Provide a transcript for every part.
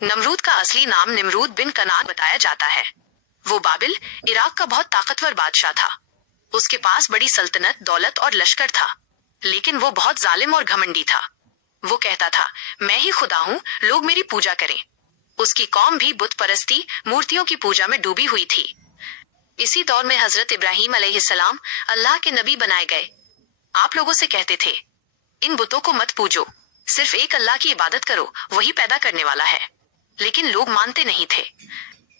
नमरूद का असली नाम निमरूद बिन कनान बताया जाता है। वो बाबिल, इराक का बहुत ताकतवर बादशाह था। उसके पास बड़ी सल्तनत, दौलत और लश्कर था, लेकिन वो बहुत जालिम और घमंडी था। वो कहता था, मैं ही खुदा हूँ, लोग मेरी पूजा करें। उसकी कौम भी बुत परस्ती, मूर्तियों की पूजा में डूबी हुई थी। इसी दौर में हजरत इब्राहीम अलैहिस्सलाम अल्लाह के नबी बनाए गए। आप लोगों से कहते थे, इन बुतों को मत पूजो, सिर्फ एक अल्लाह की इबादत करो, वही पैदा करने वाला है। लेकिन लोग मानते नहीं थे।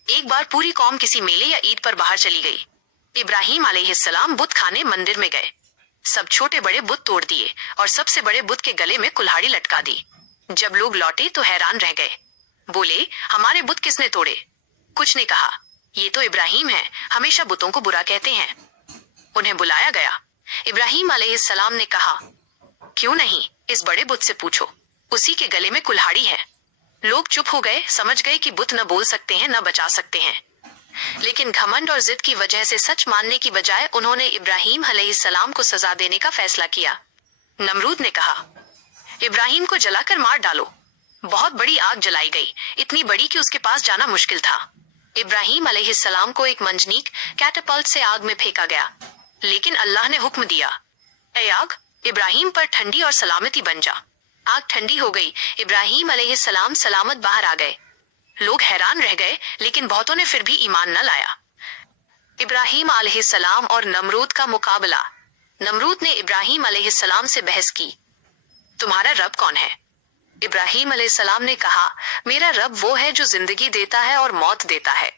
एक बार पूरी कौम किसी मेले या ईद पर बाहर चली गई। इब्राहीम अलैहिस्सलाम बुत खाने मंदिर में गए। सब छोटे बड़े बुत तोड़ दिए और सबसे बड़े बुत के गले में कुल्हाड़ी लटका दी। जब लोग लौटे तो हैरान रह गए। बोले, हमारे बुत किसने तोड़े? कुछ ने कहा, ये तो इब्राहीम है, हमेशा बुतों को बुरा कहते हैं। उन्हें बुलाया गया। इब्राहीम अलैहिस्सलाम ने कहा, क्यों नहीं, इस बड़े बुत से पूछो, उसी के गले में कुल्हाड़ी है। लोग चुप हो गए, समझ गए कि बुत न बोल सकते हैं न बचा सकते हैं। लेकिन घमंड और जिद की वजह से सच मानने की बजाय उन्होंने इब्राहीम अलैहिस्सलाम को सजा देने का फैसला किया। नमरूद ने कहा, इब्राहीम को जलाकर मार डालो। बहुत बड़ी आग जलाई गई, इतनी बड़ी कि उसके पास जाना मुश्किल था। इब्राहीम अलैहिस्सलाम को एक मंजनीक कैटपल्ट से आग में फेंका गया, लेकिन अल्लाह ने हुक्म दिया, ऐ आग, इब्राहीम पर ठंडी और सलामती बन जा। आग ठंडी हो गई, इब्राहीम अलैहिस्सलाम सलामत बाहर आ गए। लोग हैरान रह गए, लेकिन बहुतों ने फिर भी ईमान न लाया। इब्राहीम अलैहिस्सलाम और नमरूद का मुकाबला। नमरूद ने इब्राहीम अलैहिस्सलाम से बहस की, तुम्हारा रब कौन है? इब्राहीम अलैहिस्सलाम ने कहा, मेरा रब वो है जो जिंदगी देता है और मौत देता है।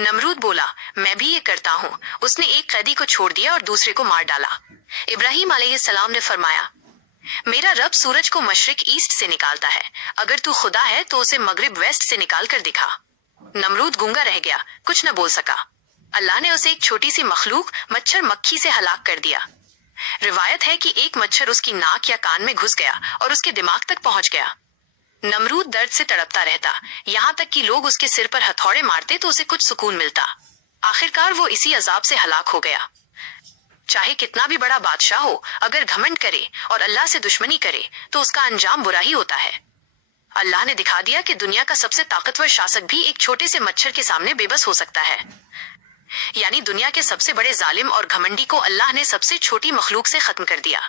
नमरूद बोला, मैं भी ये करता हूँ। उसने एक कैदी को छोड़ दिया और दूसरे को मार डाला। इब्राहीम अलैहिस्सलाम ने फरमाया, मेरा रब सूरज को मशरिक ईस्ट से निकालता है, अगर तू खुदा है तो उसे मगरिब वेस्ट से निकाल कर दिखा। नमरूद गूंगा रह गया, कुछ न बोल सका। अल्लाह ने उसे एक छोटी सी मखलूक मच्छर मक्खी से हलाक कर दिया। रिवायत है कि एक मच्छर उसकी नाक या कान में घुस गया और उसके दिमाग तक पहुंच गया। नमरूद दर्द से तड़पता रहता, यहाँ तक कि लोग उसके सिर पर हथौड़े मारते तो उसे कुछ सुकून मिलता। आखिरकार वो इसी अजाब से हलाक हो गया। चाहे कितना भी बड़ा बादशाह हो, अगर घमंड करे और अल्लाह से दुश्मनी करे तो उसका अंजाम बुरा ही होता है। अल्लाह ने दिखा दिया कि दुनिया का सबसे ताकतवर शासक भी एक छोटे से मच्छर के सामने बेबस हो सकता है। यानी दुनिया के सबसे बड़े जालिम और घमंडी को अल्लाह ने सबसे छोटी मखलूक से खत्म कर दिया।